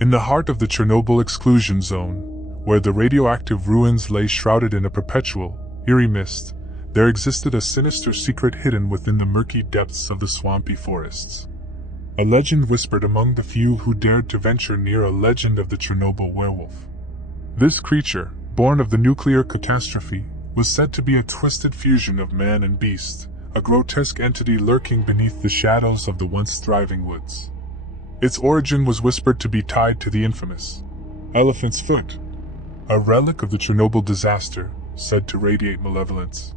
In the heart of the Chernobyl Exclusion Zone, where the radioactive ruins lay shrouded in a perpetual, eerie mist, there existed a sinister secret hidden within the murky depths of the swampy forests. A legend whispered among the few who dared to venture near, a legend of the Chernobyl Werewolf. This creature, born of the nuclear catastrophe, was said to be a twisted fusion of man and beast, a grotesque entity lurking beneath the shadows of the once thriving woods. Its origin was whispered to be tied to the infamous elephant's foot, a relic of the Chernobyl disaster, said to radiate malevolence.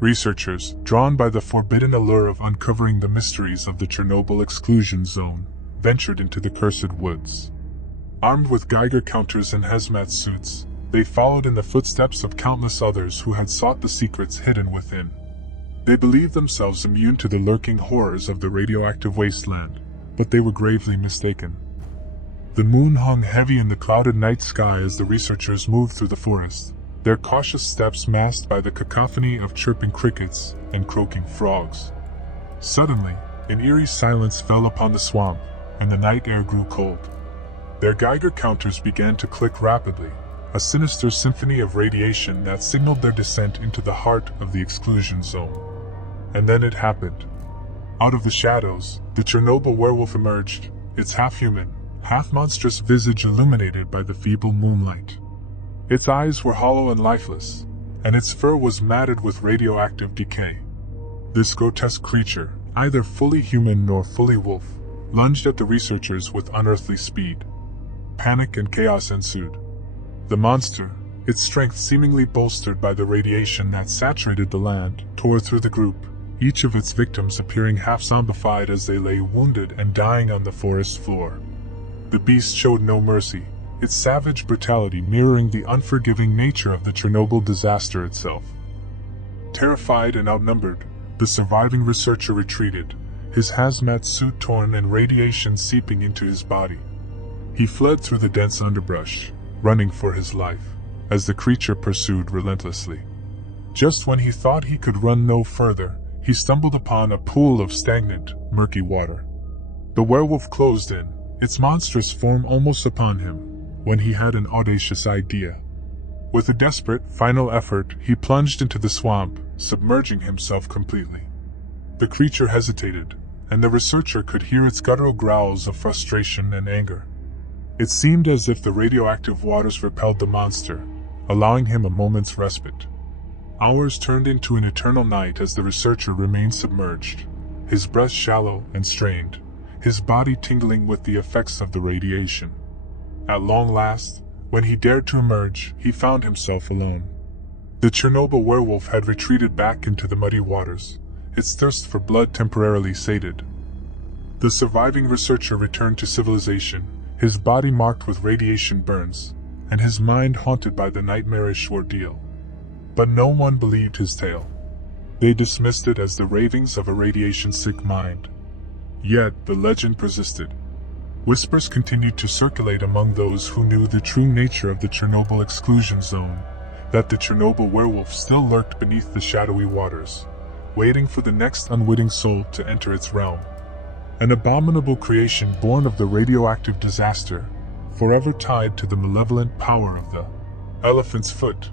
Researchers, drawn by the forbidden allure of uncovering the mysteries of the Chernobyl Exclusion Zone, ventured into the cursed woods. Armed with Geiger counters and hazmat suits, they followed in the footsteps of countless others who had sought the secrets hidden within. They believed themselves immune to the lurking horrors of the radioactive wasteland, but they were gravely mistaken. The moon hung heavy in the clouded night sky as the researchers moved through the forest, their cautious steps masked by the cacophony of chirping crickets and croaking frogs. Suddenly, an eerie silence fell upon the swamp, and the night air grew cold. Their Geiger counters began to click rapidly, a sinister symphony of radiation that signaled their descent into the heart of the exclusion zone. And then it happened. Out of the shadows, the Chernobyl werewolf emerged, its half-human, half-monstrous visage illuminated by the feeble moonlight. Its eyes were hollow and lifeless, and its fur was matted with radioactive decay. This grotesque creature, either fully human nor fully wolf, lunged at the researchers with unearthly speed. Panic and chaos ensued. The monster, its strength seemingly bolstered by the radiation that saturated the land, tore through the group, each of its victims appearing half-zombified as they lay wounded and dying on the forest floor. The beast showed no mercy, its savage brutality mirroring the unforgiving nature of the Chernobyl disaster itself. Terrified and outnumbered, the surviving researcher retreated, his hazmat suit torn and radiation seeping into his body. He fled through the dense underbrush, running for his life, as the creature pursued relentlessly. Just when he thought he could run no further, he stumbled upon a pool of stagnant, murky water. The werewolf closed in, its monstrous form almost upon him, when he had an audacious idea. With a desperate, final effort, he plunged into the swamp, submerging himself completely. The creature hesitated, and the researcher could hear its guttural growls of frustration and anger. It seemed as if the radioactive waters repelled the monster, allowing him a moment's respite. Hours turned into an eternal night as the researcher remained submerged, his breath shallow and strained, his body tingling with the effects of the radiation. At long last, when he dared to emerge, he found himself alone. The Chernobyl werewolf had retreated back into the muddy waters, its thirst for blood temporarily sated. The surviving researcher returned to civilization, his body marked with radiation burns, and his mind haunted by the nightmarish ordeal. But no one believed his tale. They dismissed it as the ravings of a radiation-sick mind. Yet the legend persisted. Whispers continued to circulate among those who knew the true nature of the Chernobyl Exclusion Zone, that the Chernobyl werewolf still lurked beneath the shadowy waters, waiting for the next unwitting soul to enter its realm. An abominable creation born of the radioactive disaster, forever tied to the malevolent power of the elephant's foot.